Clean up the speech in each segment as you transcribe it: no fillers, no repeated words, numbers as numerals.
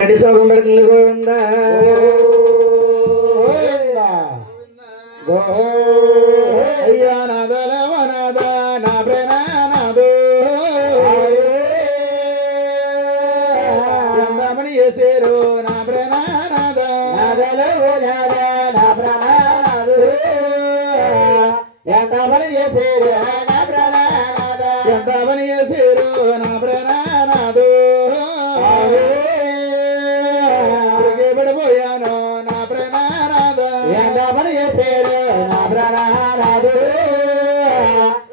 గోవింద అయ్యా నాదల వనద నా ప్రణానాదు ఎంతమని చేసేరు నా ప్రణానాద నాదల వనద నా ప్రణానాదు ఎంతమని చేసేరు నా ప్రణానాద ఎంతమని చేసేరు నా ప్రణానాదు పడిపోయాను నా ప్రణానాద ఎంతమని చేసేరు నా ప్రణానాదు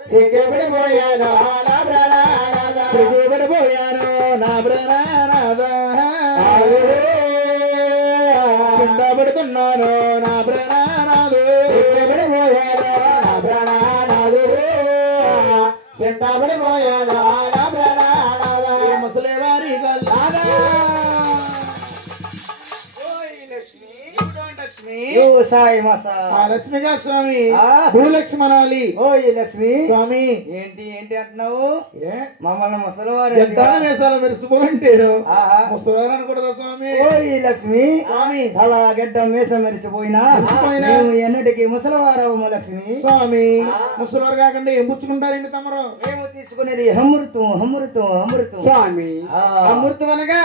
సిగ్గుపడిపోయాను నా ప్రణానాద సిగ్గుపడిపోయాను నా ప్రణానాద చింతపడుతున్నాను నా ప్రణానాదు సిగ్గుపడిపోయాను నా ప్రణానాదు చింతపడిపోయాను నా ప్రణానాద ముసలివారి గల్లాదా లక్ష్మిగా స్వామి భూలక్ష్మణాలి ఓ ఈ లక్ష్మి స్వామి ఏంటి ఏంటి అంటున్నావు మమ్మల్ని ముసలివారు వేసాలు మెరిసిపోయింటాడు ముసలివారు అనకూడదా స్వామి ఓ ఈ లక్ష్మి స్వామి అలా గడ్డం వేసం మెరిసిపోయినా మేము ఎన్నటికి ముసలివారము లక్ష్మి స్వామి ముసలివారు కాకుండా ఏం పుచ్చుకుంటారండి తమరు మేము తీసుకునేది అమృతం అమృతం అమృతం స్వామి అమృతం అనగా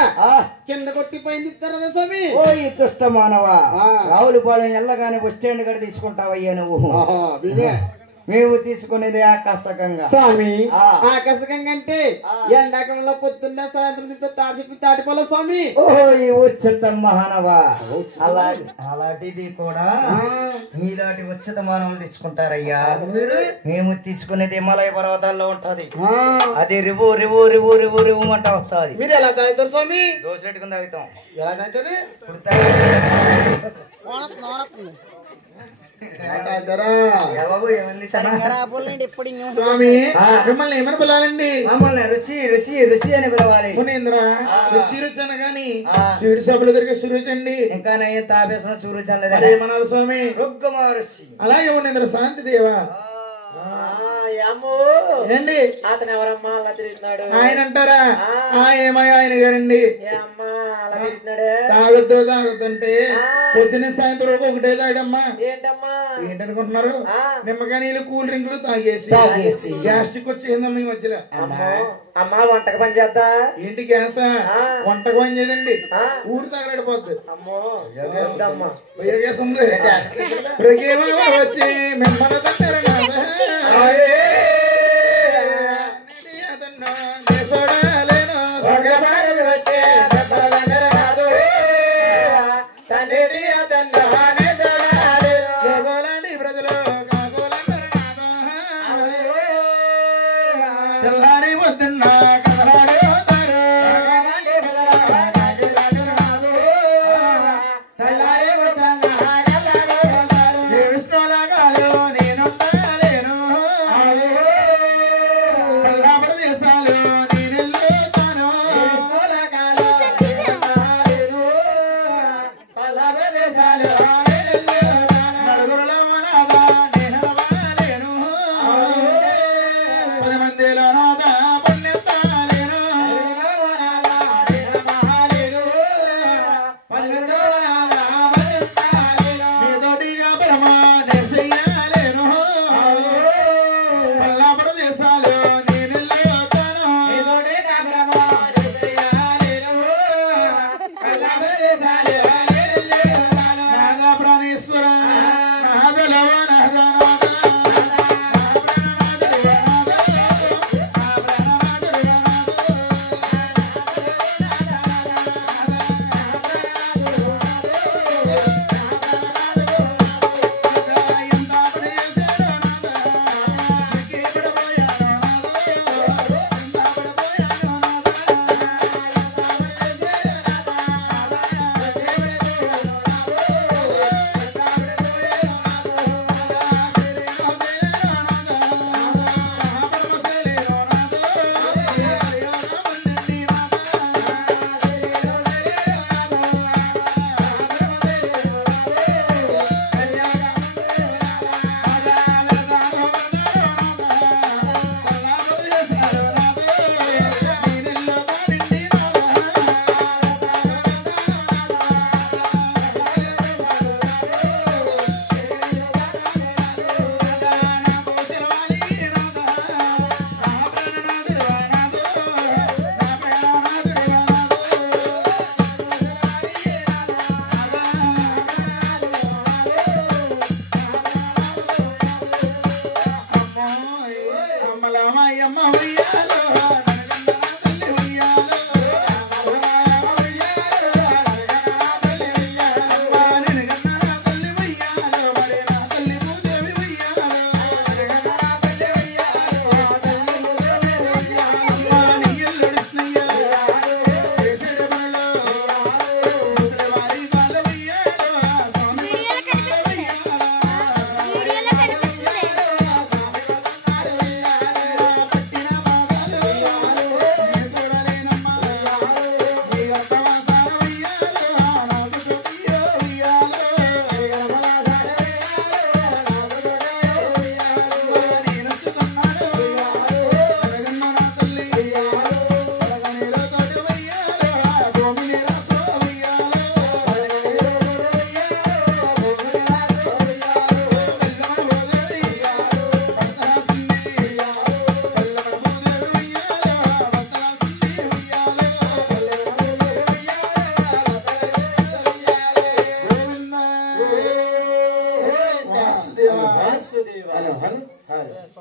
కింద కొట్టిపోయింది ఇస్తారా స్వామి ఓ ఈ దుష్ట మానవ రావులపాలెం ఎల్లగానే బస్ స్టాండ్ కడ తీసుకుంటావయ్యా నువ్వు మేము తీసుకునేది ఆకాశకంగా స్వామి ఆకాశకంగా అంటే ఎండాకాలంలో పొద్దున్న సాయంత్రం తాటిపోలే స్వామి ఓహో ఈ ఉచిత మానవ అలాంటిది కూడా మీలాంటి ఉచిత మానవులు తీసుకుంటారయ్యా మేము తీసుకునేది హిమాలయ పర్వతాల్లో ఉంటది అది రివు రివు రివు రివు రివు అంట వస్తుంది మీరు ఎలా తాగుతారు స్వామి దోశ పెట్టుకుని తాగుతాం ఎలా తాగుతారు మిమ్మల్ని ఏమని పిలవాలండి మమ్మల్ని రుచి రుచి రుచి అని పిలవాలి రుచి రుచి అనగాని శివుడి సభలు దొరికే సురుచి అండి ఇంకా నయ్య తాపేసిన సురుచి అనలేదు ఏమనాలి స్వామి రుగ్గమా రుచి అలాగే ఉన్నింద్ర శాంతి దేవా ఏండి అతను ఎవరమ్మా అలా తిరుగుతున్నాడు ఆయన అంటారా ఏమయ్యా ఆయన గారండి తాగొద్దు తాగొద్దు అంటే పొద్దున్న సాయంత్రం ఒకటే తాగడమ్మా ఏంటమ్మా ఏంటనుకుంటున్నారు నిమ్మకాయ నీళ్ళు కూల్ డ్రింకులు తాగేసి గ్యాస్ట్రిక్ వచ్చేందమ్మా ఈ మధ్యలో అమ్మా వంటకు పని చేద్దా ఏంటి గ్యాస్ వంటకు పని చేయదండి ఊరు తగలడిపోద్ది అమ్మో గ్యాస్ ఉంది వచ్చి మిమ్మల్ని కాదు